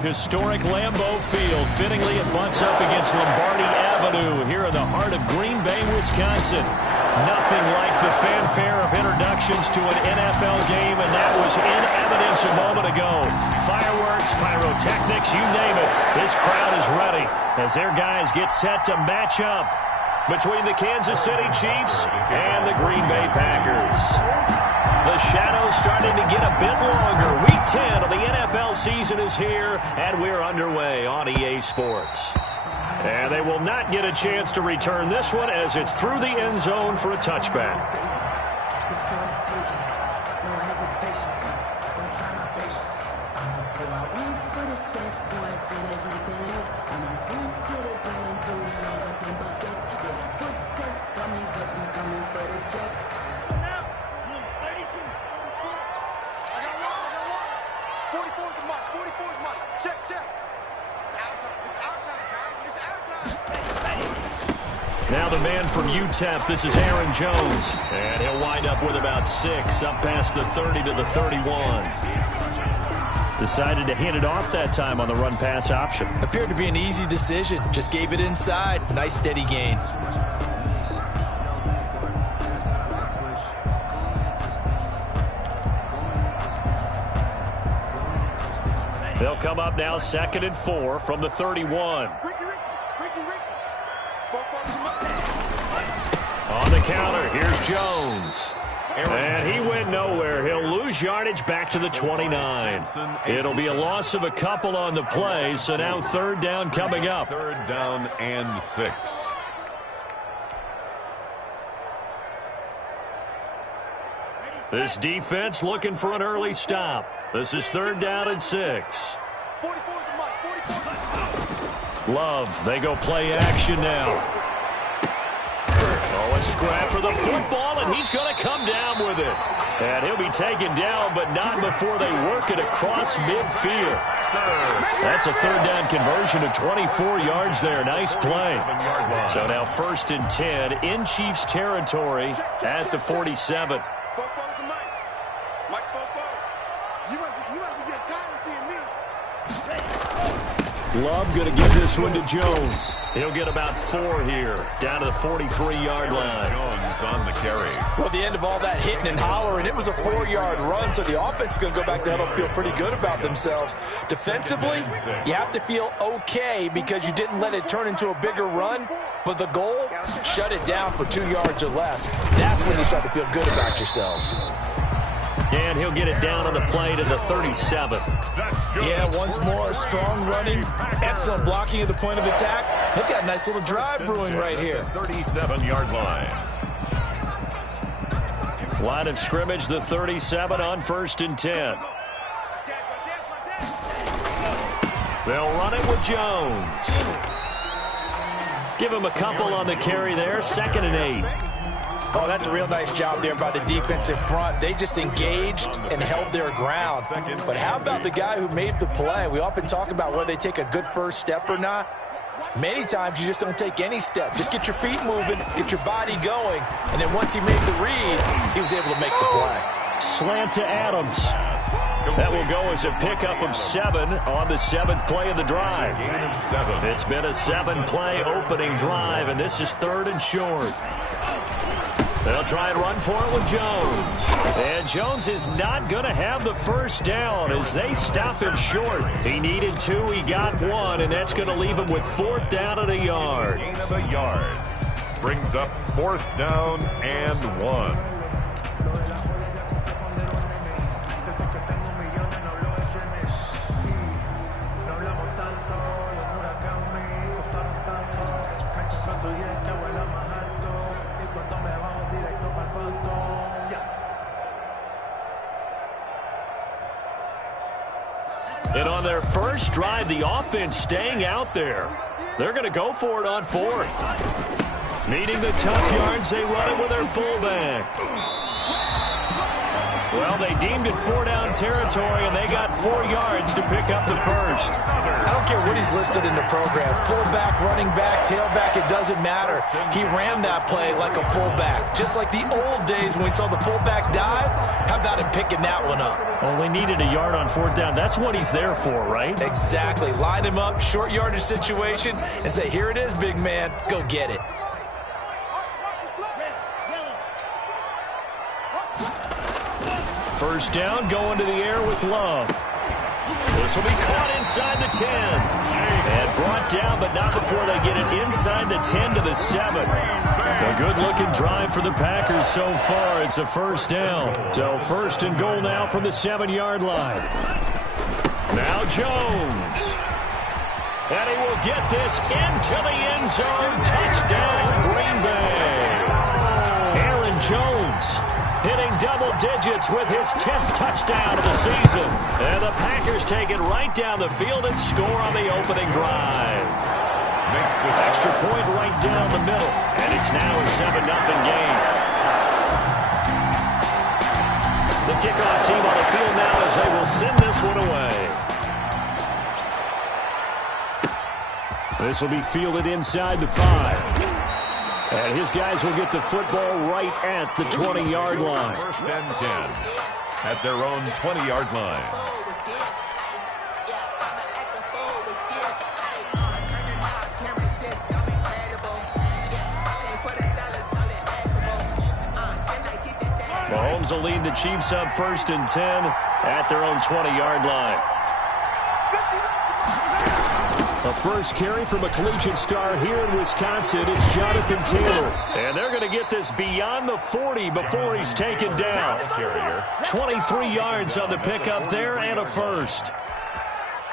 Historic Lambeau Field. Fittingly, it butts up against Lombardi Avenue here in the heart of Green Bay, Wisconsin. Nothing like the fanfare of introductions to an NFL game, and that was in evidence a moment ago. Fireworks, pyrotechnics, you name it. This crowd is ready as their guys get set to match up between the Kansas City Chiefs and the Green Bay Packers. The shadow's starting to get a bit longer. Week 10 of the NFL season is here, and we're underway on EA Sports. And they will not get a chance to return this one as it's through the end zone for a touchback. Now the man from UTEP, this is Aaron Jones. And he'll wind up with about 6, up past the 30 to the 31. Decided to hand it off that time on the run-pass option. Appeared to be an easy decision. Just gave it inside. Nice steady gain. They'll come up now 2nd and 4 from the 31. On the counter, here's Jones. And he went nowhere. He'll lose yardage back to the 29. It'll be a loss of a couple on the play, so now 3rd down coming up. 3rd down and 6. This defense looking for an early stop. This is 3rd down and 6. Love, they go play action now. Oh, a scrap for the football, and he's going to come down with it. And he'll be taken down, but not before they work it across midfield. That's a 3rd down conversion of 24 yards there. Nice play. So now 1st and 10 in Chiefs territory at the 47. Love going to give this one to Jones. He'll get about 4 here, down to the 43-yard line. Jones on the carry. Well, the end of all that hitting and hollering, it was a 4-yard run, so the offense is going to go back to huddle, feel pretty good about themselves. Defensively, you have to feel okay because you didn't let it turn into a bigger run, but the goal, shut it down for 2 yards or less. That's when you start to feel good about yourselves. And he'll get it down on the play to the 37. Yeah, once more, strong running, excellent blocking at the point of attack. They've got a nice little drive brewing right here. 37-yard line. Line of scrimmage, the 37 on 1st and 10. They'll run it with Jones. Give him a couple on the carry there, 2nd and 8. Oh, that's a real nice job there by the defensive front. They just engaged and held their ground. But how about the guy who made the play? We often talk about whether they take a good first step or not. Many times you just don't take any step. Just get your feet moving, get your body going, and then once he made the read, he was able to make the play. Slant to Adams. That will go as a pickup of 7 on the 7th play of the drive. It's been a 7-play opening drive, and this is 3rd and short. They'll try and run for it with Jones. And Jones is not going to have the first down as they stop him short. He needed 2, he got 1, and that's going to leave him with 4th down and a yard. Gain of a yard. Brings up 4th down and 1. And on their first drive, the offense staying out there. They're going to go for it on 4th. Needing the tough yards, they run it with their fullback. Well, they deemed it 4-down territory, and they got 4 yards to pick up the first. I don't care what he's listed in the program. Fullback, running back, tailback, it doesn't matter. He ran that play like a fullback. Just like the old days when we saw the fullback dive, how about him picking that one up? Only needed a yard on 4th down. That's what he's there for, right? Exactly. Line him up, short yardage situation, and say, here it is, big man. Go get it. First down, going to the air with Love. This will be caught inside the 10. And brought down, but not before they get it inside the 10 to the 7. A good-looking drive for the Packers so far. It's a first down. So first and goal now from the 7-yard line. Now Jones. And he will get this into the end zone. Touchdown, Green Bay. Aaron Jones hitting double digits with his 10th touchdown of the season. And the Packers take it right down the field and score on the opening drive. Makes this extra point right down the middle. And it's now a 7-0 game. The kickoff team on the field now as they will send this one away. This will be fielded inside the 5. And his guys will get the football right at the 20-yard line. First and 10 at their own 20-yard line. Mahomes will lead the Chiefs up first and 10 at their own 20-yard line. A first carry from a collegiate star here in Wisconsin. It's Jonathan Taylor. And they're going to get this beyond the 40 before he's taken down. 23 yards on the pickup there and a first.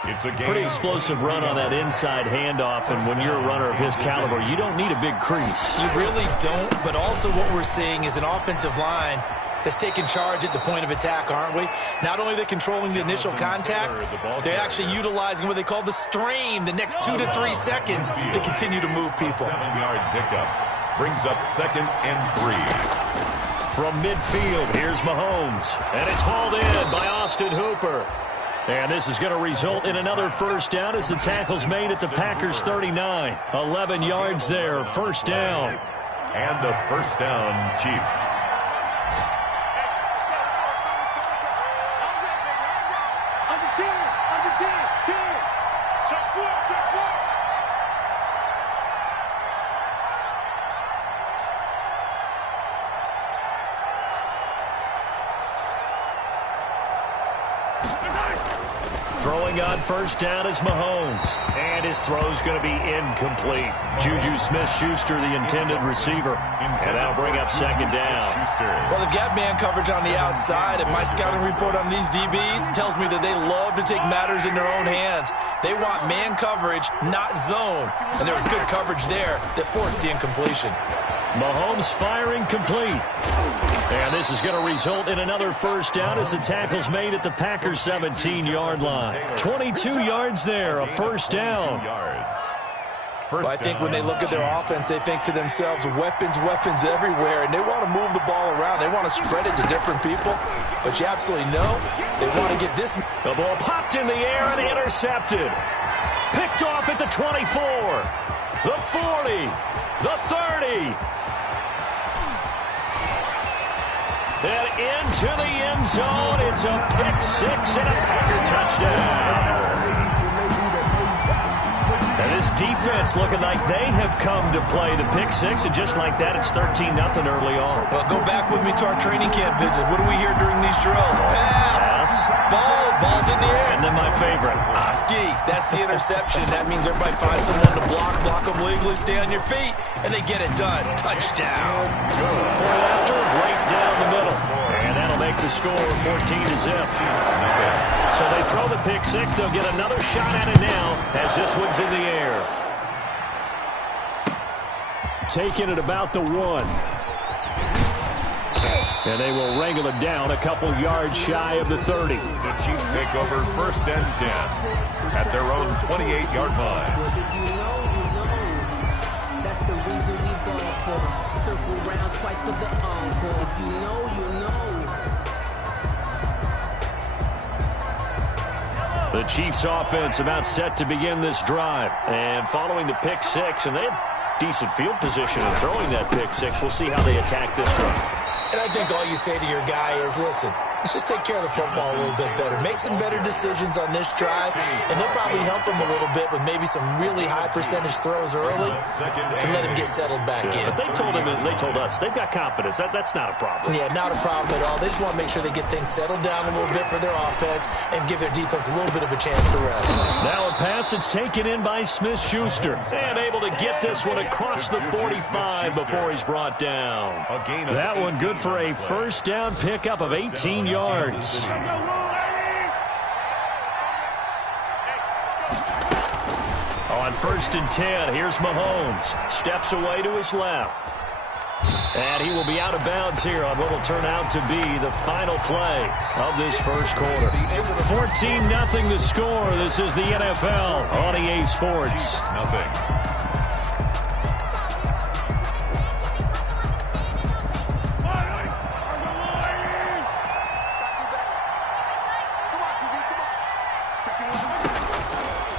Pretty explosive run on that inside handoff, and when you're a runner of his caliber, you don't need a big crease. You really don't, but also what we're seeing is an offensive line that's taking charge at the point of attack, aren't we? Not only are they controlling the initial contact, they're actually utilizing what they call the strain, the next 2 to 3 seconds to continue to move people. 7-yard pickup brings up 2nd and 3. From midfield, here's Mahomes, and it's hauled in by Austin Hooper. And this is going to result in another first down as the tackle's made at the Packers 39. 11 yards there, first down. And a first down, Chiefs. Throwing on first down is Mahomes. And his throw's going to be incomplete. Juju Smith-Schuster, the intended receiver. And that'll bring up second down. Well, they've got man coverage on the outside, and my scouting report on these DBs tells me that they love to take matters in their own hands. They want man coverage, not zone. And there was good coverage there that forced the incompletion. Mahomes firing complete. And this is going to result in another first down as the tackle's made at the Packers 17-yard line. 22 yards there, a first down. Well, I think when they look at their offense, they think to themselves, weapons, weapons everywhere, and they want to move the ball around. They want to spread it to different people, but you absolutely know they want to get this. The ball popped in the air and intercepted. Picked off at the 24, the 40, the 30. And into the end zone. It's a pick six and a Packer touchdown. And this defense looking like they have come to play the pick six, and just like that, it's 13-0 early on. Well, go back with me to our training camp visit. What do we hear during these drills? Pass. Ball's in the air. And then my favorite. Oski, that's the interception. That means everybody finds someone to block them legally, stay on your feet, and they get it done. Touchdown. Point after, right down the middle. And that'll make the score 14-0. So they throw the pick six. They'll get another shot at it now as this one's in the air. Taking it about the 1. And they will wrangle it down a couple yards shy of the 30. The Chiefs take over first and 10 at their own 28-yard line. That's the reason we ball for. Circle round twice for the encore. If you know, you know. Chiefs offense about set to begin this drive. And following the pick six, and they had decent field position in throwing that pick six. We'll see how they attack this drive. And I think all you say to your guy is, listen, let's just take care of the football a little bit better. Make some better decisions on this drive, and they'll probably help him a little bit with maybe some really high percentage throws early to let him get settled back in. But they told him, and they told us, they've got confidence. That's not a problem. Yeah, not a problem at all. They just want to make sure they get things settled down a little bit for their offense and give their defense a little bit of a chance to rest. Now a pass that's taken in by Smith-Schuster, and able to get this one across the 45 before he's brought down. That one good for a first down pickup of 18 yards. On 1st and 10, here's Mahomes. Steps away to his left. And he will be out of bounds here on what will turn out to be the final play of this first quarter. 14-0 the score. This is the NFL on EA Sports.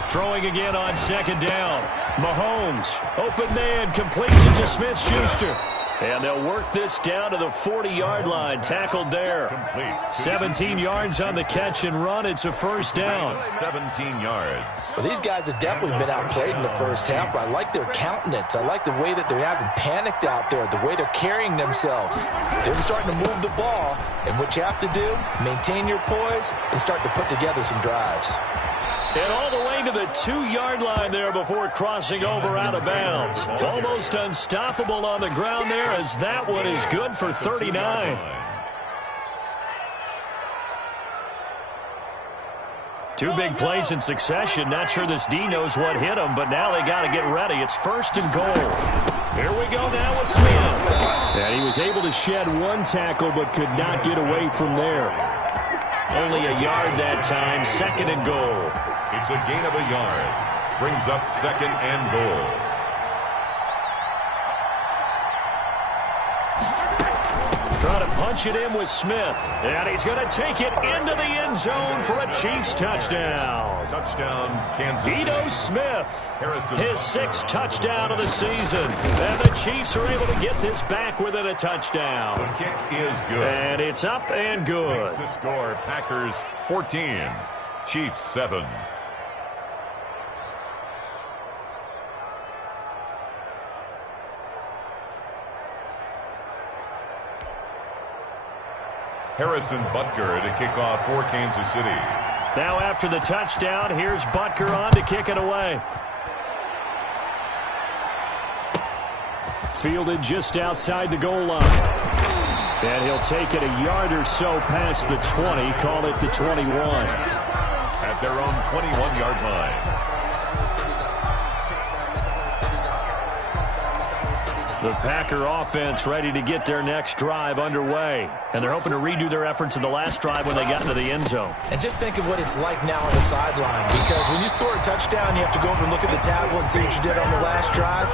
Throwing again on 2nd down. Mahomes, open man, completes it to Smith-Schuster. And they'll work this down to the 40-yard line, tackled there. 17 yards on the catch and run. It's a first down. 17 yards. Well, these guys have definitely been outplayed in the first half, but I like their countenance. I like the way that they haven't panicked out there, the way they're carrying themselves. They're starting to move the ball, and what you have to do, maintain your poise and start to put together some drives. And all the way to the 2-yard line there before crossing over out of bounds. Almost unstoppable on the ground there, as that one is good for 39. Two big plays in succession. Not sure this D knows what hit him, but now they got to get ready. It's 1st and goal. Here we go now with Smith. And he was able to shed one tackle, but could not get away from there. Only a yard that time. 2nd and goal. It's a gain of a yard. Brings up 2nd and goal. Trying to punch it in with Smith. And he's going to take it into the end zone for a Chiefs touchdown. Touchdown, Kansas City. Ito Smith, his 6th touchdown of the season. And the Chiefs are able to get this back within a touchdown. The kick is good. And it's up and good. Makes the score, Packers 14, Chiefs 7. Harrison Butker to kick off for Kansas City. Now after the touchdown, here's Butker on to kick it away. Fielded just outside the goal line. And he'll take it a yard or so past the 20, call it the 21. At their own 21-yard line. The Packer offense ready to get their next drive underway. And they're hoping to redo their efforts in the last drive when they got into the end zone. And just think of what it's like now on the sideline, because when you score a touchdown, you have to go over and look at the tablet and see what you did on the last drive.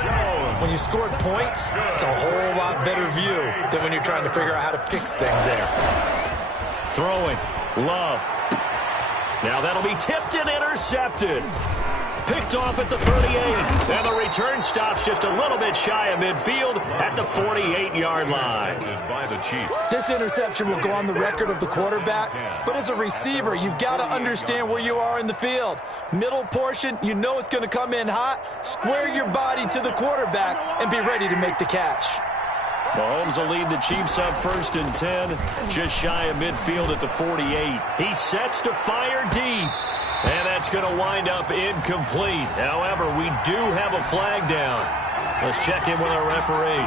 When you scored points, it's a whole lot better view than when you're trying to figure out how to fix things there. Throwing. Love. Now that'll be tipped and intercepted. Picked off at the 38. And the return stops just a little bit shy of midfield at the 48-yard line. By the Chiefs. This interception will go on the record of the quarterback, but as a receiver, you've got to understand where you are in the field. Middle portion, you know it's going to come in hot. Square your body to the quarterback and be ready to make the catch. Mahomes will lead the Chiefs up 1st and 10, just shy of midfield at the 48. He sets to fire deep. And that's going to wind up incomplete. However, we do have a flag down. Let's check in with our referee.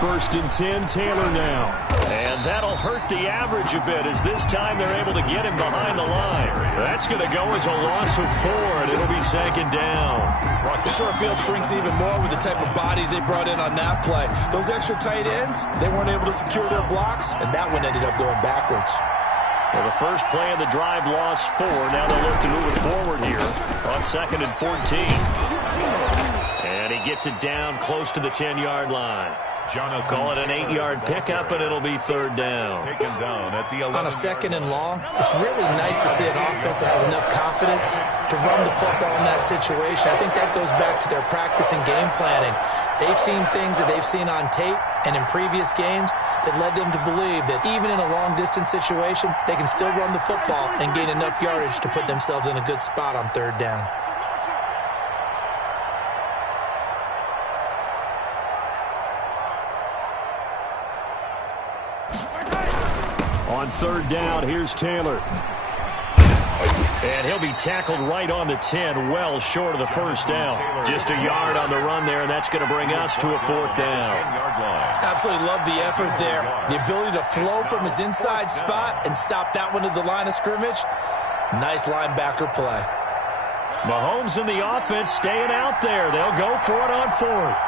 First and 10, Taylor now. And that'll hurt the average a bit, as this time they're able to get him behind the line. That's going to go as a loss of 4, and it'll be 2nd down. The short field shrinks even more with the type of bodies they brought in on that play. Those extra tight ends, they weren't able to secure their blocks, and that one ended up going backwards. Well, the first play of the drive lost 4. Now they'll look to move it forward here on 2nd and 14. And he gets it down close to the 10-yard line. Call it an 8-yard pickup, and it'll be 3rd down. Taken down at the 11. On a 2nd and long, it's really nice to see an offense that has enough confidence to run the football in that situation. I think that goes back to their practice and game planning. They've seen things that they've seen on tape and in previous games that led them to believe that even in a long-distance situation, they can still run the football and gain enough yardage to put themselves in a good spot on 3rd down. On 3rd down, here's Taylor. And he'll be tackled right on the 10, well short of the 1st down. Just a yard on the run there, and that's going to bring us to a 4th down. Absolutely love the effort there. The ability to flow from his inside spot and stop that one at the line of scrimmage. Nice linebacker play. Mahomes and the offense staying out there. They'll go for it on 4th.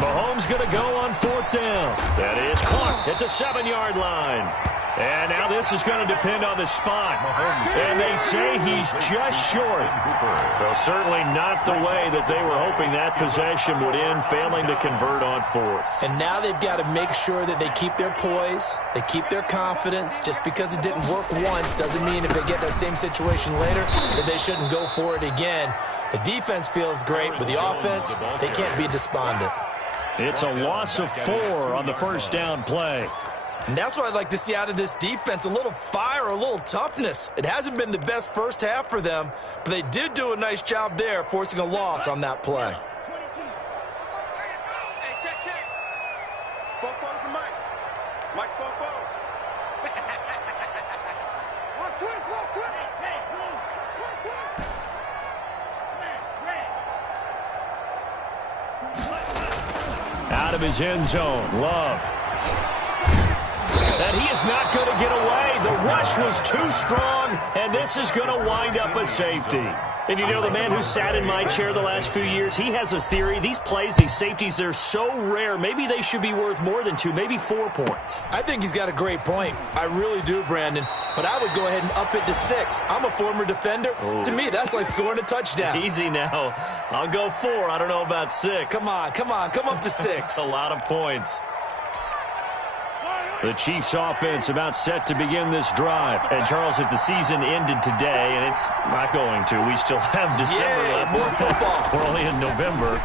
Mahomes going to go on 4th down. That is caught at the 7-yard line. And now this is going to depend on the spot. And they say he's just short. Well, certainly not the way that they were hoping that possession would end, failing to convert on 4th. And now they've got to make sure that they keep their poise, they keep their confidence. Just because it didn't work once doesn't mean if they get that same situation later that they shouldn't go for it again. The defense feels great, but the offense, they can't be despondent. It's a loss of 4 on the 1st down play. And that's what I'd like to see out of this defense, a little fire, a little toughness. It hasn't been the best first half for them, but they did do a nice job there, forcing a loss on that play. Hey, check. Fofo's the mic. Mike's Fofo. Watch twist. Hey, twist. Out of his end zone, Love. And he is not going to get away. The rush was too strong, and this is going to wind up a safety. And you know, the man who sat in my chair the last few years, he has a theory. These plays, these safeties, they're so rare. Maybe they should be worth more than 2, maybe 4 points. I think he's got a great point. I really do, Brandon. But I would go ahead and up it to 6. I'm a former defender. Ooh. To me, that's like scoring a touchdown. Easy now. I'll go 4. I don't know about 6. Come on. Come up to 6. A lot of points. The Chiefs offense about set to begin this drive. And, Charles, if the season ended today, and it's not going to, we still have December left. More football. We're only in November.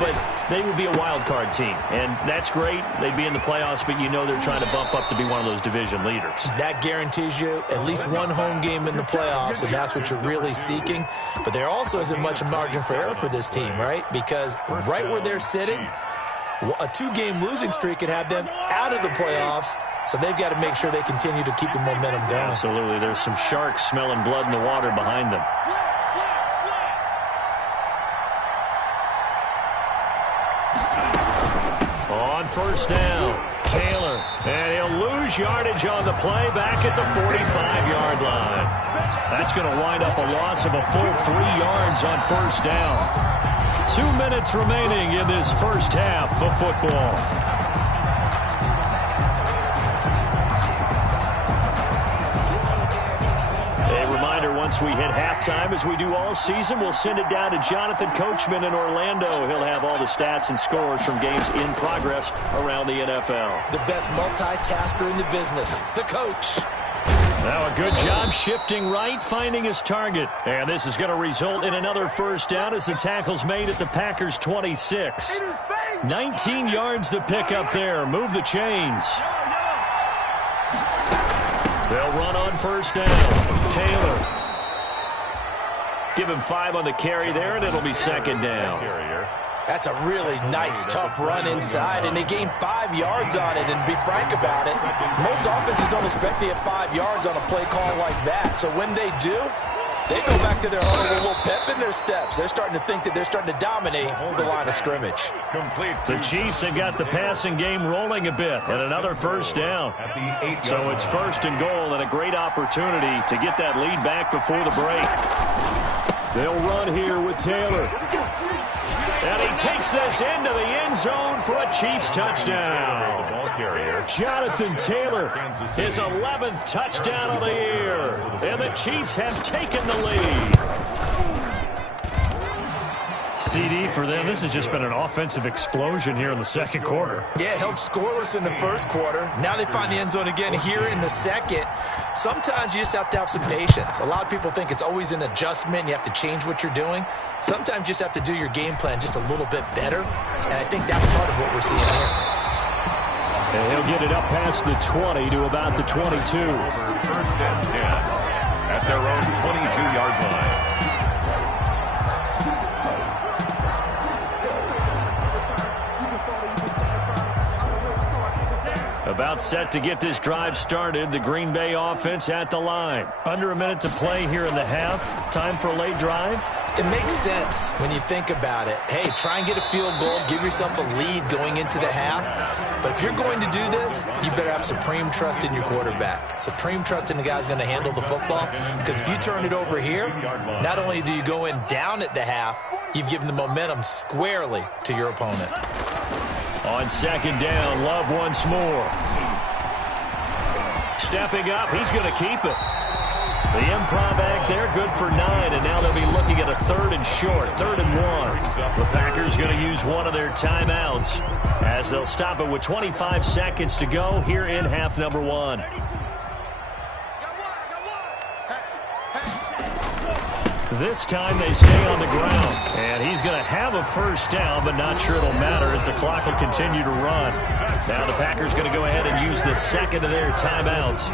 But they would be a wild card team. And that's great. They'd be in the playoffs, but you know they're trying to bump up to be one of those division leaders. That guarantees you at least one home game in the playoffs, and that's what you're really seeking. But there also isn't much margin for error for this team, right? Because right where they're sitting, a 2-game losing streak could have them out of the playoffs, so they've got to make sure they continue to keep the momentum going. Absolutely. There's some sharks smelling blood in the water behind them. On 1st down, Taylor. And he'll lose yardage on the play back at the 45-yard line. That's going to wind up a loss of a full 3 yards on 1st down. 2 minutes remaining in this first half of football. A reminder, once we hit halftime, as we do all season, we'll send it down to Jonathan Coachman in Orlando. He'll have all the stats and scores from games in progress around the NFL. The best multitasker in the business, the coach. Now a good job shifting right, finding his target. And this is going to result in another 1st down as the tackle's made at the Packers' 26. 19 yards to pick up there. Move the chains. They'll run on 1st down. Taylor. Give him 5 on the carry there, and it'll be 2nd down. That's a really nice, tough run inside, and they gained 5 yards on it. And to be frank about it, most offenses don't expect to get 5 yards on a play call like that. So when they do, they go back to their huddle with a little pep in their steps. They're starting to think that they're starting to dominate the line of scrimmage. The Chiefs have got the passing game rolling a bit, and another 1st down. So it's 1st and goal, and a great opportunity to get that lead back before the break. They'll run here with Taylor. And he takes this into the end zone for a Chiefs touchdown. The ball carrier. Jonathan Taylor, his 11th touchdown of the year. And the Chiefs have taken the lead. CD for them. This has just been an offensive explosion here in the second quarter. Yeah, held scoreless in the first quarter. Now they find the end zone again here in the second. Sometimes you just have to have some patience. A lot of people think it's always an adjustment. You have to change what you're doing. Sometimes you just have to do your game plan just a little bit better. And I think that's part of what we're seeing here. And he'll get it up past the 20 to about the 22. Over first and 10 at their own 22-yard line. About set to get this drive started. The Green Bay offense at the line. Under a minute to play here in the half. Time for a late drive. It makes sense when you think about it. Hey, try and get a field goal. Give yourself a lead going into the half. But if you're going to do this, you better have supreme trust in your quarterback. Supreme trust in the guy who's going to handle the football. Because if you turn it over here, not only do you go in down at the half, you've given the momentum squarely to your opponent. On second down, Love once more. Stepping up, he's going to keep it. The improv act there, good for 9, and now they'll be looking at a 3rd and short, 3rd and 1. The Packers going to use one of their timeouts as they'll stop it with 25 seconds to go here in half number 1. This time they stay on the ground, and he's going to have a first down, but not sure it'll matter as the clock will continue to run. Now the Packers going to go ahead and use the second of their timeouts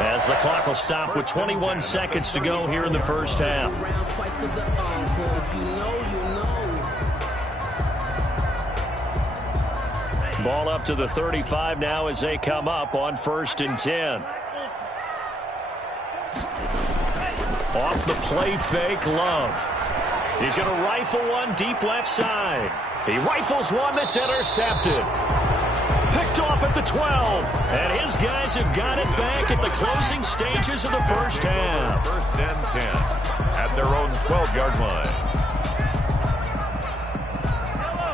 as the clock will stop with 21 seconds to go here in the first half. Ball up to the 35 now as they come up on 1st and 10. Off the play fake, Love. He's going to rifle one deep left side. He rifles one that's intercepted. Picked off at the 12. And his guys have got it back at the closing stages of the first half. 1st and 10 at their own 12-yard line.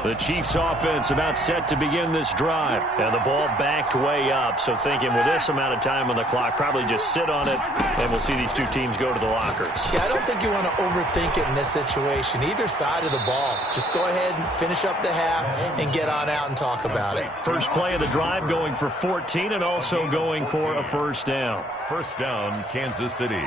The Chiefs offense about set to begin this drive. And the ball backed way up. So thinking with this amount of time on the clock, probably just sit on it, and we'll see these two teams go to the lockers. Yeah, I don't think you want to overthink it in this situation. Either side of the ball. Just go ahead and finish up the half and get on out and talk about it. First play of the drive going for 14 and also going for a first down. First down, Kansas City.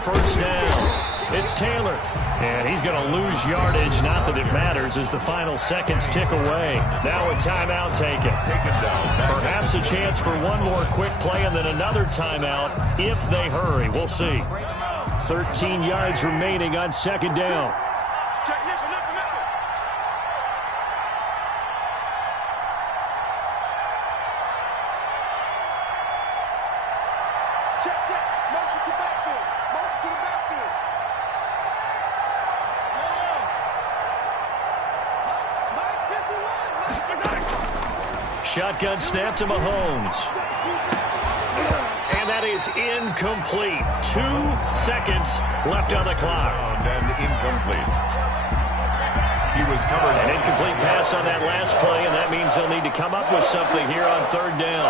First down. It's Taylor. And he's going to lose yardage. Not that it matters as the final seconds tick away. Now a timeout taken. Perhaps a chance for one more quick play and then another timeout if they hurry. We'll see. 13 yards remaining on second down. Shotgun snap to Mahomes. And that is incomplete. 2 seconds left on the clock. And incomplete. He was covered. An incomplete pass on that last play, and that means they'll need to come up with something here on 3rd down.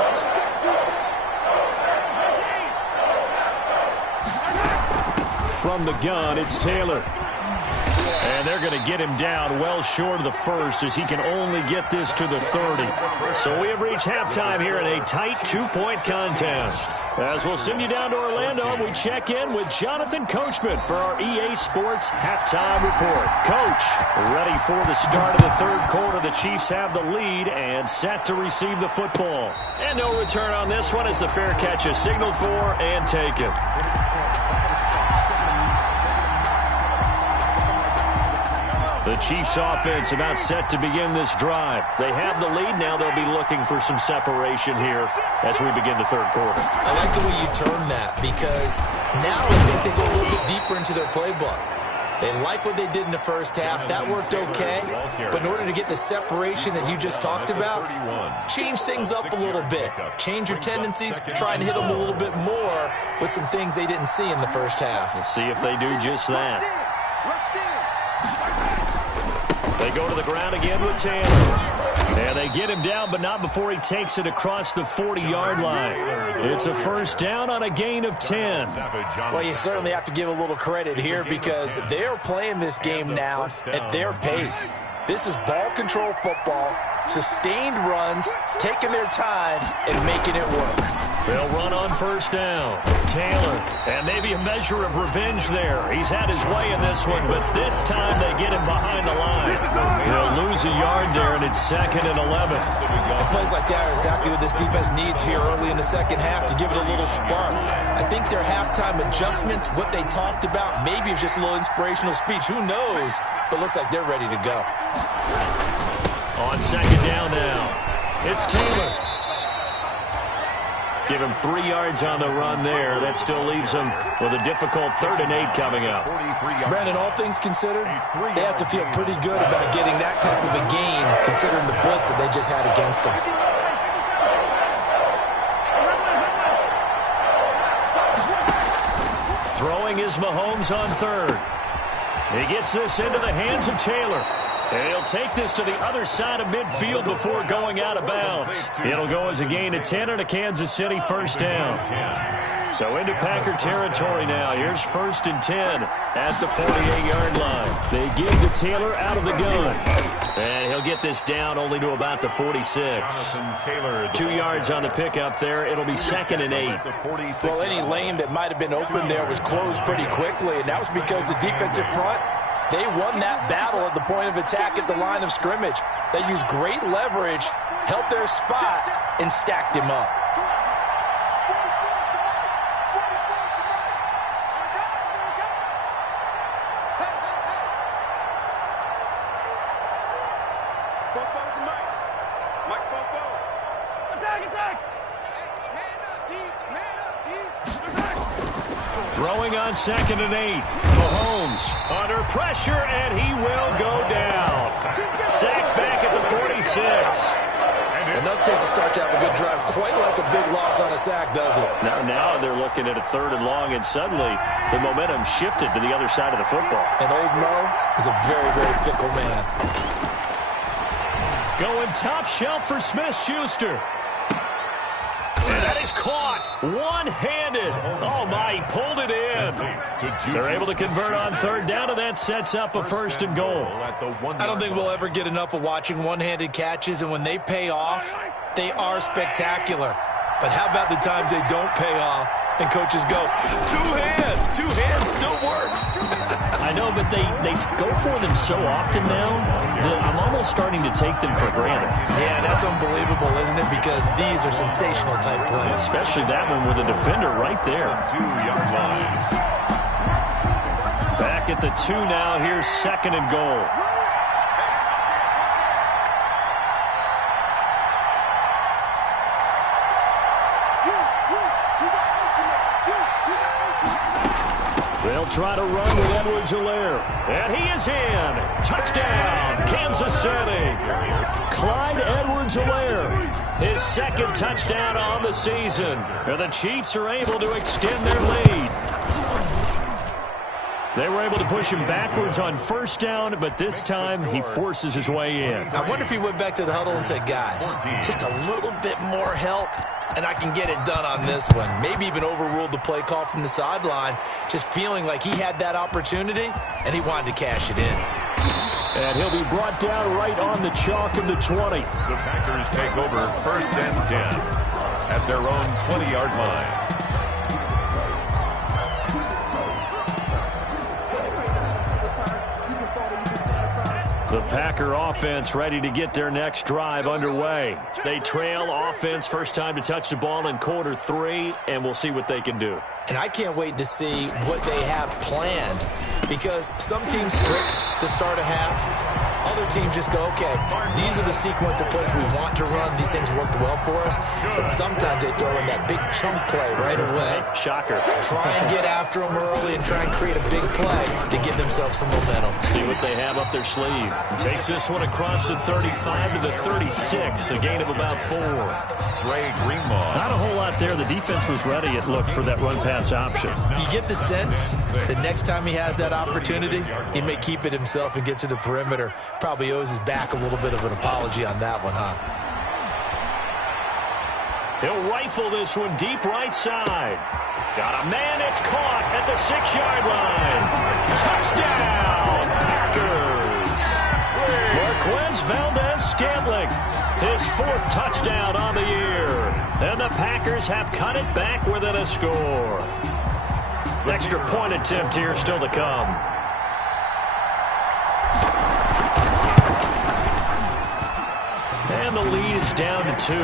From the gun, it's Taylor. And they're going to get him down well short of the first as he can only get this to the 30. So we have reached halftime here in a tight 2-point contest. As we'll send you down to Orlando, we check in with Jonathan Coachman for our EA Sports Halftime Report. Coach, ready for the start of the third quarter. The Chiefs have the lead and set to receive the football. And no return on this one as the fair catch is signaled for and taken. The Chiefs offense about set to begin this drive. They have the lead. Now they'll be looking for some separation here as we begin the third quarter. I like the way you term that because now I think they go a little bit deeper into their playbook. They like what they did in the first half. That worked okay. But in order to get the separation that you just talked about, change things up a little bit. Change your tendencies. Try and hit them a little bit more with some things they didn't see in the first half. We'll see if they do just that. They go to the ground again with Taylor. And they get him down, but not before he takes it across the 40-yard line. It's a first down on a gain of 10. Well, you certainly have to give a little credit here because they're playing this game now at their pace. This is ball control football, sustained runs, taking their time, and making it work. They'll run on first down. Taylor, and maybe a measure of revenge there. He's had his way in this one, but this time they get him behind the line. They'll lose a yard there, and it's 2nd and 11. And plays like that are exactly what this defense needs here early in the second half to give it a little spark. I think their halftime adjustment, what they talked about, maybe it was just a little inspirational speech. Who knows? But looks like they're ready to go. On second down now, it's Taylor. Give him 3 yards on the run there. That still leaves him with a difficult 3rd and 8 coming up. Brandon, all things considered, they have to feel pretty good about getting that type of a gain considering the blitz that they just had against them. Throwing is Mahomes on 3rd. He gets this into the hands of Taylor. And he'll take this to the other side of midfield before going out of bounds. It'll go as a gain of 10 and a Kansas City first down. So into Packer territory now. Here's 1st and 10 at the 48-yard line. They give to Taylor out of the gun. And he'll get this down only to about the 46. 2 yards on the pickup there. It'll be 2nd and 8. Well, any lane that might have been open there was closed pretty quickly, and that was because the defensive front, they won that battle at the point of attack at the line of scrimmage. They used great leverage, held their spot, and stacked him up. Throwing on 2nd and 8. Mahomes under pressure, and he will go down. Sacked back at the 46. Enough takes to start to have a good drive. Quite like a big loss on a sack, does it? Now they're looking at a 3rd and long, and suddenly the momentum shifted to the other side of the football. And old Mo is a very, very fickle man. Going top shelf for Smith-Schuster. And that is caught one-handed. Oh, my, he pulled it in. They're able to convert on 3rd down, and that sets up a 1st and goal. I don't think we'll ever get enough of watching one-handed catches, and when they pay off, they are spectacular. But how about the times they don't pay off, and coaches go, 2 hands. 2 hands still works. I know, but they go for them so often now that I'm almost starting to take them for granted. Yeah, that's unbelievable, isn't it? Because these are sensational type plays. Especially that one with a defender right there. Back at the 2 now. Here's 2nd and goal. They'll try to run with Edwards-Helaire. And he is in. Touchdown, Kansas City. Clyde Edwards-Helaire, his 2nd touchdown on the season. And the Chiefs are able to extend their lead. They were able to push him backwards on 1st down, but this time he forces his way in. I wonder if he went back to the huddle and said, guys, just a little bit more help, and I can get it done on this one. Maybe even overruled the play call from the sideline, just feeling like he had that opportunity, and he wanted to cash it in. And he'll be brought down right on the chalk of the 20. The Packers take over 1st and 10 at their own 20-yard line. The Packer offense ready to get their next drive underway. They trail offense, first time to touch the ball in quarter 3, and we'll see what they can do. And I can't wait to see what they have planned, because some teams script to start a half, other teams just go, okay, these are the sequence of plays we want to run. These things worked well for us. And sometimes they throw in that big chunk play right away. Shocker. Try and get after them early and try and create a big play to give themselves some momentum. See what they have up their sleeve. Takes this one across the 35 to the 36, a gain of about 4. Not a whole lot there. The defense was ready, it looked, for that run-pass option. You get the sense that next time he has that opportunity, he may keep it himself and get to the perimeter. Probably owes his back a little bit of an apology on that one, huh? He'll rifle this one deep right side. Got a man, it's caught at the 6-yard line. Touchdown, Packers. Marquez Valdez-Scantling, his 4th touchdown on the year. And the Packers have cut it back within a score. Extra point attempt here still to come. And the lead is down to 2.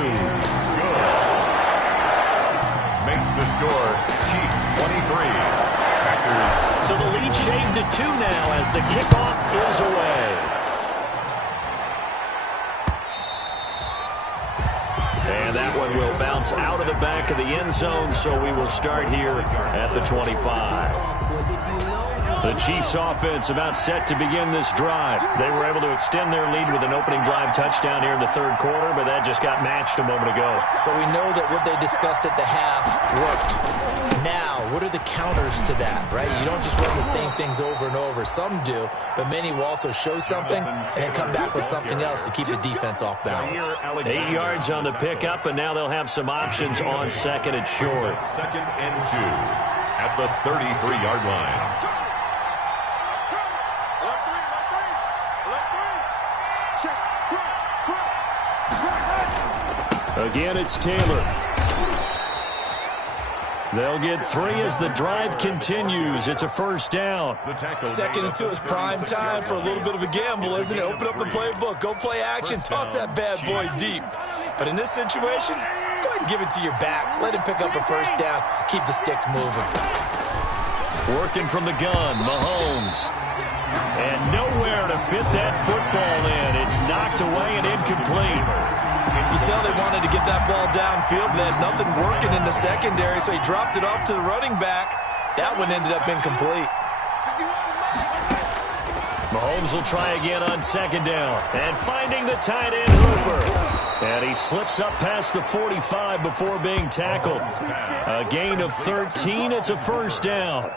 Makes the score Chiefs 23. Packers. So the lead shaved to 2 now as the kickoff is away. And that one will bounce out of the back of the end zone, so we will start here at the 25. The Chiefs offense about set to begin this drive. They were able to extend their lead with an opening drive touchdown here in the 3rd quarter, but that just got matched a moment ago. So we know that what they discussed at the half worked. Now, what are the counters to that, right? You don't just run the same things over and over. Some do, but many will also show something and then come back with something else to keep the defense off balance. 8 yards on the pickup, and now they'll have some options on 2nd and short. 2nd and 2 at the 33-yard line. Again, it's Taylor. They'll get 3 as the drive continues. It's a 1st down. 2nd and 2 is prime time for a little bit of a gamble, isn't it? Open up the playbook, go play action, toss that bad boy deep. But in this situation, go ahead and give it to your back. Let him pick up a 1st down. Keep the sticks moving. Working from the gun, Mahomes. And nowhere to fit that football in. It's knocked away and incomplete. You can tell they wanted to get that ball downfield, but they had nothing working in the secondary, so he dropped it off to the running back. That one ended up incomplete. Mahomes will try again on 2nd down. And finding the tight end, Hooper. And he slips up past the 45 before being tackled. A gain of 13. It's a 1st down.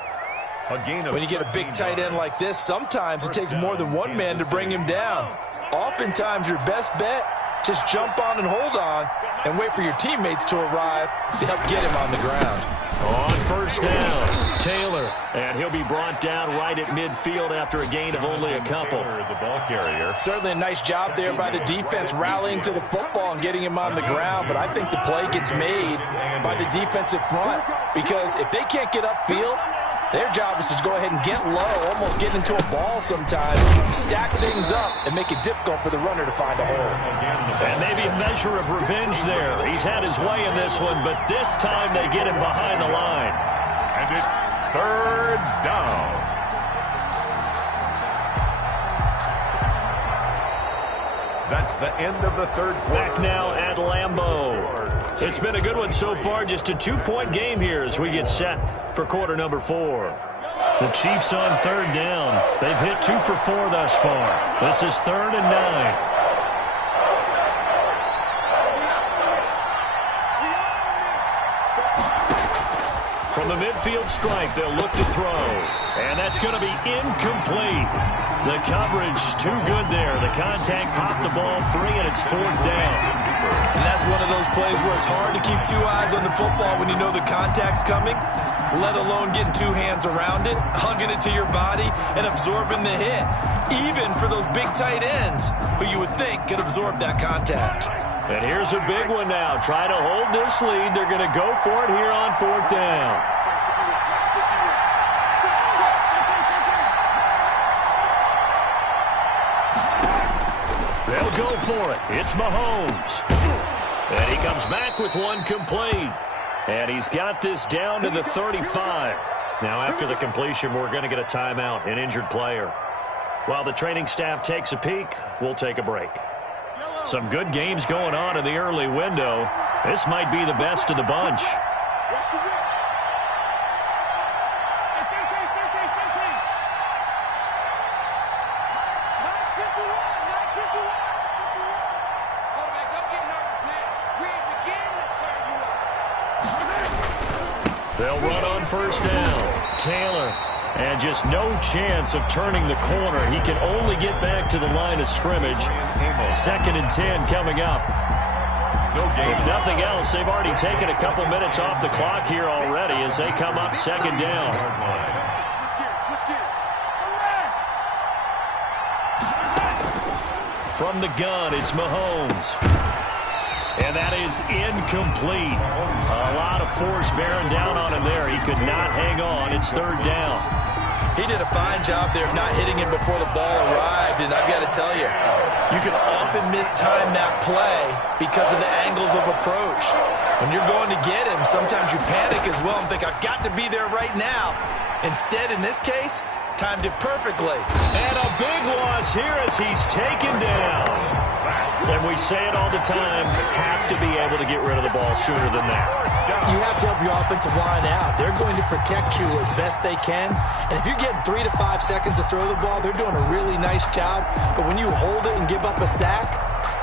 When you get a big tight end like this, sometimes it takes more than one man to bring him down. Oftentimes, your best bet, just jump on and hold on and wait for your teammates to arrive to help get him on the ground. On 1st down, Taylor. And he'll be brought down right at midfield after a gain of only a couple. The ball carrier. Certainly a nice job there by the defense rallying to the football and getting him on the ground, but I think the play gets made by the defensive front because if they can't get upfield, their job is to go ahead and get low, almost get into a ball sometimes, stack things up, and make it difficult for the runner to find a hole. And maybe a measure of revenge there. He's had his way in this one, but this time they get him behind the line. And it's 3rd down. That's the end of the 3rd quarter. Back now at Lambeau. It's been a good one so far. Just a 2-point game here as we get set for quarter number 4. The Chiefs on 3rd down. They've hit 2 for 4 thus far. This is 3rd and 9. From the midfield stripe, they'll look to throw. And that's going to be incomplete. The coverage too good there. The contact popped the ball free, and it's 4th down. And that's one of those plays where it's hard to keep 2 eyes on the football when you know the contact's coming, let alone getting 2 hands around it, hugging it to your body, and absorbing the hit. Even for those big tight ends who you would think could absorb that contact. And here's a big one now. Trying to hold this lead. They're going to go for it here on 4th down. They'll go for it. It's Mahomes. And he comes back with one complete. And he's got this down to the 35. Now, after the completion, we're going to get a timeout, an injured player. While the training staff takes a peek, we'll take a break. Some good games going on in the early window. This might be the best of the bunch. They'll run on first down. Taylor. And just no chance of turning the corner. He can only get back to the line of scrimmage. 2nd and 10 coming up. If nothing else, they've already taken a couple minutes off the clock here already as they come up 2nd down. From the gun, it's Mahomes. And that is incomplete. A lot of force bearing down on him there. He could not hang on. It's 3rd down. He did a fine job there of not hitting him before the ball arrived, and I've got to tell you, you can often mistime that play because of the angles of approach. When you're going to get him, sometimes you panic as well and think, I've got to be there right now. Instead, in this case, timed it perfectly. And a big loss here as he's taken down. And we say it all the time, have to be able to get rid of the ball sooner than that. You have to help your offensive line out. They're going to protect you as best they can. And if you're getting 3 to 5 seconds to throw the ball, they're doing a really nice job. But when you hold it and give up a sack,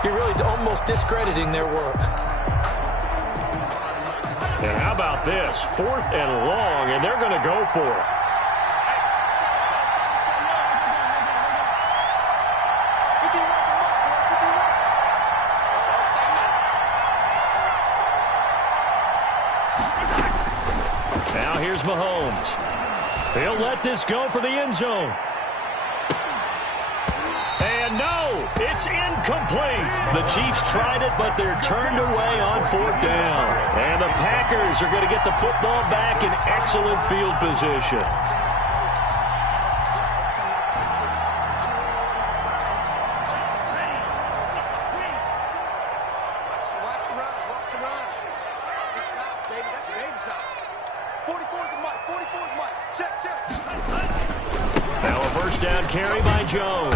you're really almost discrediting their work. And how about this? 4th and long, and they're going to go for it. Now here's Mahomes. He'll let this go for the end zone. And no, it's incomplete. The Chiefs tried it, but they're turned away on 4th down. And the Packers are going to get the football back in excellent field position. Now a first down carry by Jones.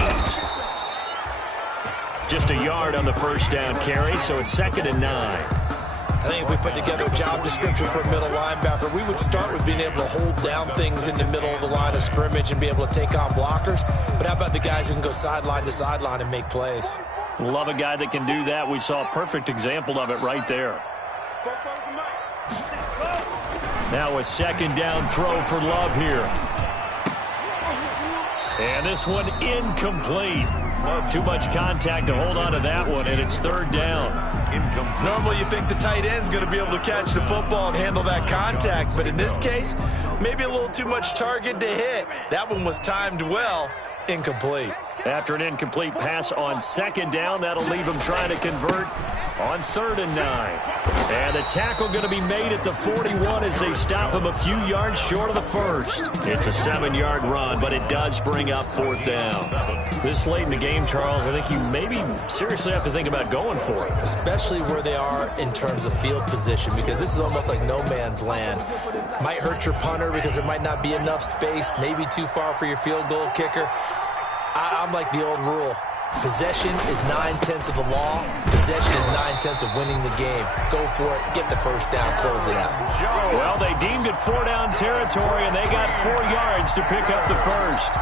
Just a yard on the first down carry, so it's 2nd and 9. I think if we put together a job description for a middle linebacker, we would start with being able to hold down things in the middle of the line of scrimmage and be able to take on blockers. But how about the guys who can go sideline to sideline and make plays? Love a guy that can do that. We saw a perfect example of it right there. Now a 2nd down throw for Love here. And this one incomplete. Too much contact to hold on to that one, and it's 3rd down. Normally you think the tight end's going to be able to catch the football and handle that contact, but in this case, maybe a little too much target to hit. That one was timed well. Incomplete. After an incomplete pass on 2nd down, that'll leave him trying to convert on 3rd and 9. And the tackle going to be made at the 41 as they stop him a few yards short of the first. It's a 7-yard run, but it does bring up 4th down. This late in the game, Charles, I think you maybe seriously have to think about going for it. Especially where they are in terms of field position, because this is almost like no man's land. Might hurt your punter because there might not be enough space, maybe too far for your field goal kicker. I'm like the old rule. Possession is 9/10 of the law. Possession is 9/10 of winning the game. Go for it. Get the first down. Close it out. Well, they deemed it 4-down territory, and they got 4 yards to pick up the first.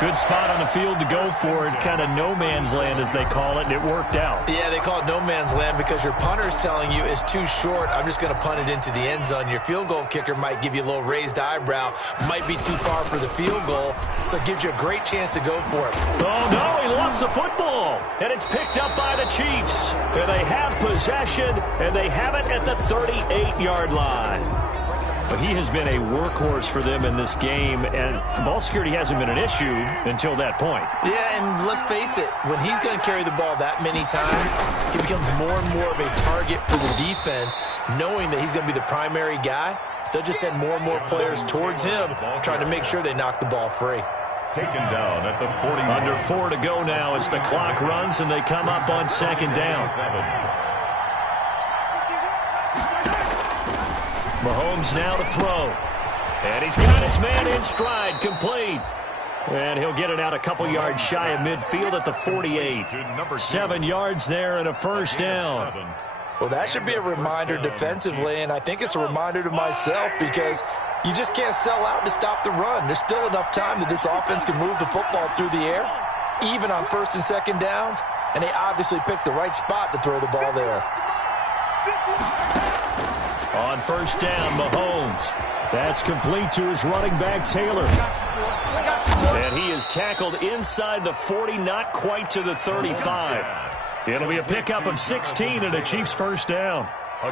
Good spot on the field to go for it. Kind of no man's land, as they call it, and it worked out. Yeah, they call it no man's land because your punter's telling you it's too short. I'm just going to punt it into the end zone. Your field goal kicker might give you a little raised eyebrow. Might be too far for the field goal, so it gives you a great chance to go for it. Oh, no, he lost the football, and it's picked up by the Chiefs. And they have possession, and they have it at the 38-yard line. But he has been a workhorse for them in this game, and ball security hasn't been an issue until that point. Yeah, and let's face it, when he's going to carry the ball that many times, he becomes more and more of a target for the defense, knowing that he's going to be the primary guy. They'll just send more and more players towards him, trying to make sure they knock the ball free. Taken down at the 40. Under 4 to go now as the clock runs, and they come up on 2nd down. Mahomes now to throw. And he's got his man in stride, complete. And he'll get it out a couple yards shy of midfield at the 48. 7 yards there and a first down. Well, that should be a reminder defensively, and I think it's a reminder to myself because you just can't sell out to stop the run. There's still enough time that this offense can move the football through the air, even on first and second downs, and they obviously picked the right spot to throw the ball there. On first down, Mahomes. That's complete to his running back, Taylor. And he is tackled inside the 40, not quite to the 35. It'll be a pickup of 16 and a Chiefs first down.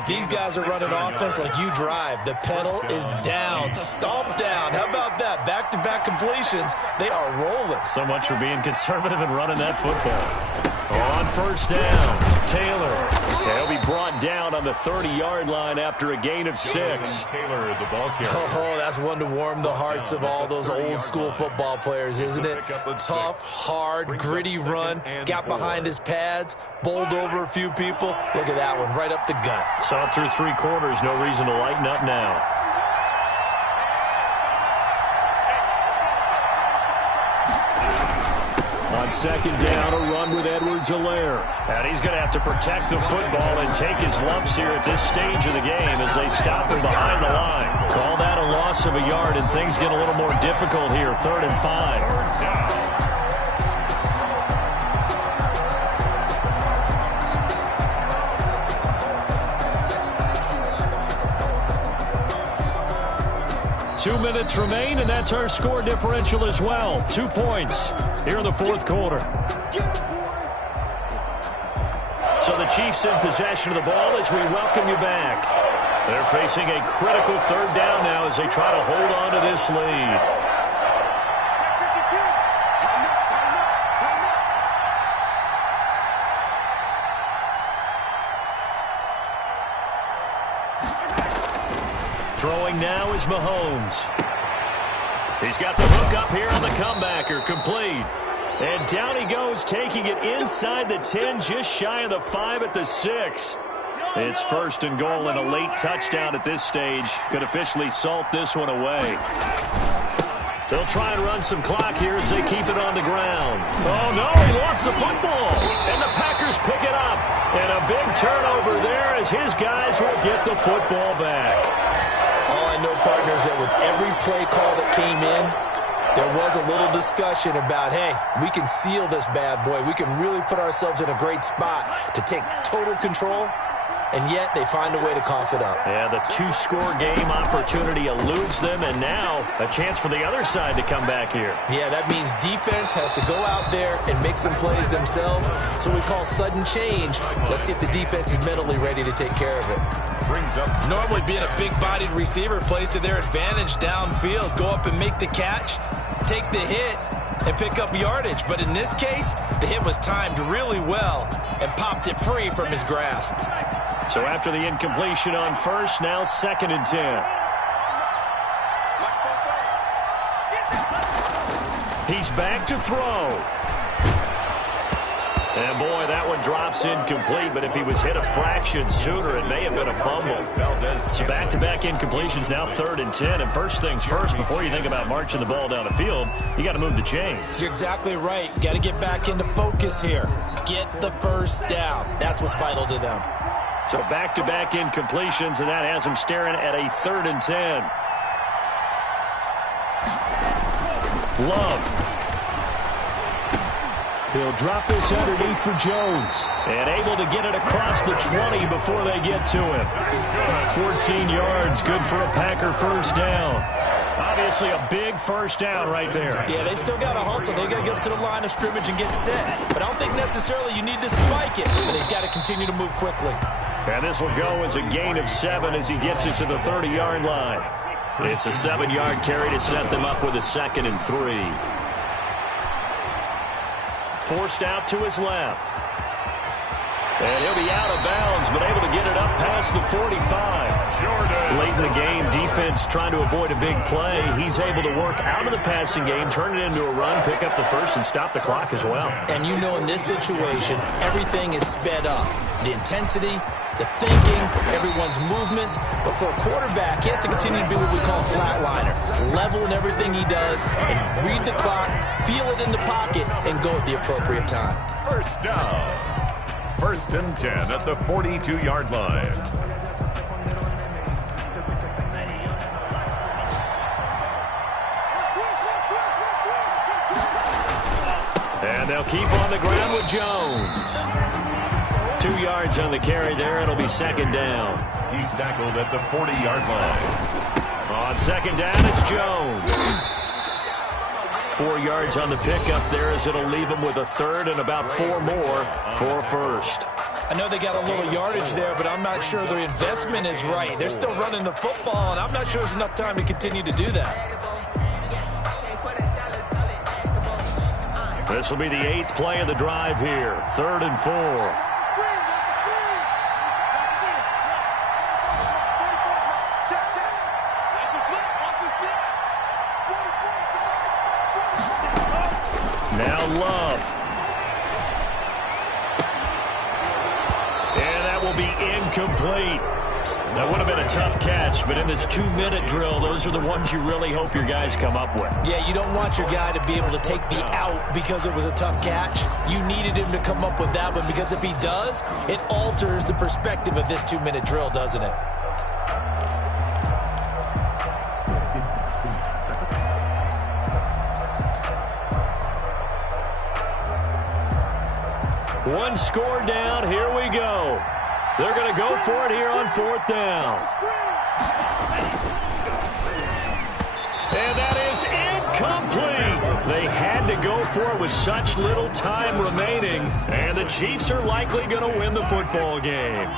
These guys are running offense like you drive. The pedal is down, stomp down. How about that? Back-to-back completions. They are rolling. So much for being conservative and running that football. On first down, Taylor. He'll be brought down on the 30-yard line after a gain of 6. Taylor, the ball carrier. Oh, that's one to warm the hearts of all those old-school football players, isn't it? Tough, hard, gritty run. Got behind his pads, bowled over a few people. Look at that one, right up the gut. Saw it through 3 quarters. No reason to lighten up now. On second down, a run with Edwards-Helaire. And he's going to have to protect the football and take his lumps here at this stage of the game as they stop him behind the line. Call that a loss of a yard, and things get a little more difficult here. 3rd and 5. 2 minutes remain, and that's our score differential as well. 2 points here in the 4th quarter. So the Chiefs in possession of the ball as we welcome you back. They're facing a critical 3rd down now as they try to hold on to this lead. Throwing now is Mahomes. He's got the hook up here on the comebacker, complete. And down he goes, taking it inside the 10, just shy of the 5 at the 6. It's 1st and goal and a late touchdown at this stage. Could officially salt this one away. They'll try and run some clock here as they keep it on the ground. Oh, no, he lost the football. And the Packers pick it up. And a big turnover there as his guys will get the football back. All I know, partners, that with every play call that came in, there was a little discussion about, hey, we can seal this bad boy. We can really put ourselves in a great spot to take total control, and yet they find a way to cough it up. Yeah, the 2-score game opportunity eludes them, and now a chance for the other side to come back here. Yeah, that means defense has to go out there and make some plays themselves. So we call sudden change. Let's see if the defense is mentally ready to take care of it. Normally being a big-bodied receiver plays to their advantage downfield. Go up and make the catch, take the hit, and pick up yardage. But in this case, the hit was timed really well and popped it free from his grasp. So after the incompletion on first, now 2nd and 10. He's back to throw. And, boy, that one drops incomplete, but if he was hit a fraction sooner, it may have been a fumble. So back-to-back incompletions, now 3rd and 10. And first things first, before you think about marching the ball down the field, you got to move the chains. You're exactly right. Got to get back into focus here. Get the first down. That's what's vital to them. So back-to-back incompletions, and that has him staring at a 3rd and 10. Love. He'll drop this underneath for Jones. And able to get it across the 20 before they get to him. 14 yards, good for a Packer first down. Obviously a big first down right there. Yeah, they still got to hustle. They got to get up to the line of scrimmage and get set. But I don't think necessarily you need to spike it. But they've got to continue to move quickly. And this will go as a gain of 7 as he gets it to the 30-yard line. It's a 7-yard carry to set them up with a 2nd and 3. Forced out to his left. And he'll be out of bounds, but able to get it up past the 45. Late in the game, defense trying to avoid a big play. He's able to work out of the passing game, turn it into a run, pick up the first, and stop the clock as well. And you know in this situation, everything is sped up. The intensity, the thinking, everyone's movements. But for a quarterback, he has to continue to be what we call a flatliner. Level in everything he does and read the clock, feel it in the pocket, and go at the appropriate time. First down. 1st and 10 at the 42-yard line. And they'll keep on the ground with Jones. 2 yards on the carry there. It'll be 2nd down. He's tackled at the 40-yard line. On 2nd down, it's Jones. 4 yards on the pickup there as it'll leave him with a 3rd and about 4 more for 1st. I know they got a little yardage there, but I'm not sure their investment is right. They're still running the football, and I'm not sure there's enough time to continue to do that. This will be the 8th play of the drive here. 3rd and 4. Now Love. And that will be incomplete. That would have been a tough catch, but in this 2-minute drill, those are the ones you really hope your guys come up with. Yeah, you don't want your guy to be able to take the out because it was a tough catch. You needed him to come up with that one because if he does, it alters the perspective of this 2-minute drill, doesn't it? One score down. Here we go. They're going to go for it here on 4th down. And that is incomplete. They had to go for it with such little time remaining. And the Chiefs are likely going to win the football game.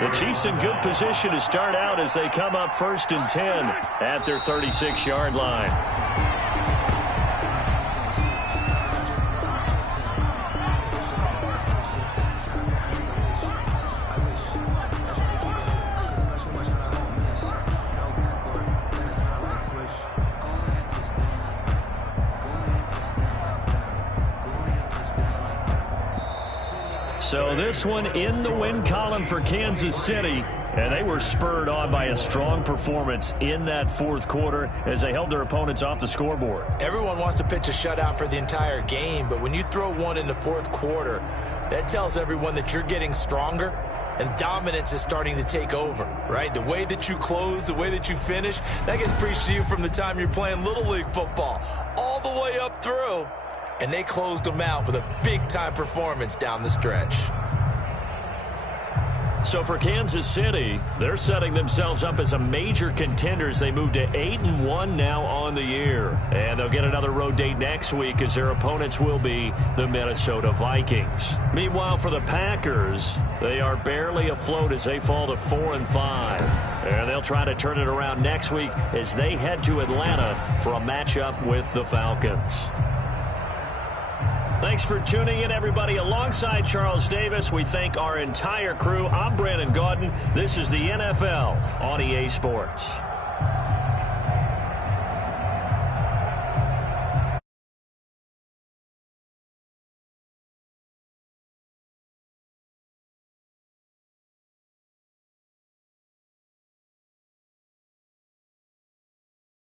The Chiefs in good position to start out as they come up 1st and 10 at their 36-yard line. So this one in the win column for Kansas City, and they were spurred on by a strong performance in that 4th quarter as they held their opponents off the scoreboard. Everyone wants to pitch a shutout for the entire game, but when you throw one in the 4th quarter, that tells everyone that you're getting stronger and dominance is starting to take over, right? The way that you close, the way that you finish, that gets preached to you from the time you're playing Little League football all the way up through. And they closed them out with a big-time performance down the stretch. So for Kansas City, they're setting themselves up as a major contender as they move to 8-1 now on the year. And they'll get another road date next week as their opponents will be the Minnesota Vikings. Meanwhile, for the Packers, they are barely afloat as they fall to 4-5. And they'll try to turn it around next week as they head to Atlanta for a matchup with the Falcons. Thanks for tuning in, everybody. Alongside Charles Davis, we thank our entire crew. I'm Brandon Gaudin. This is the NFL on EA Sports.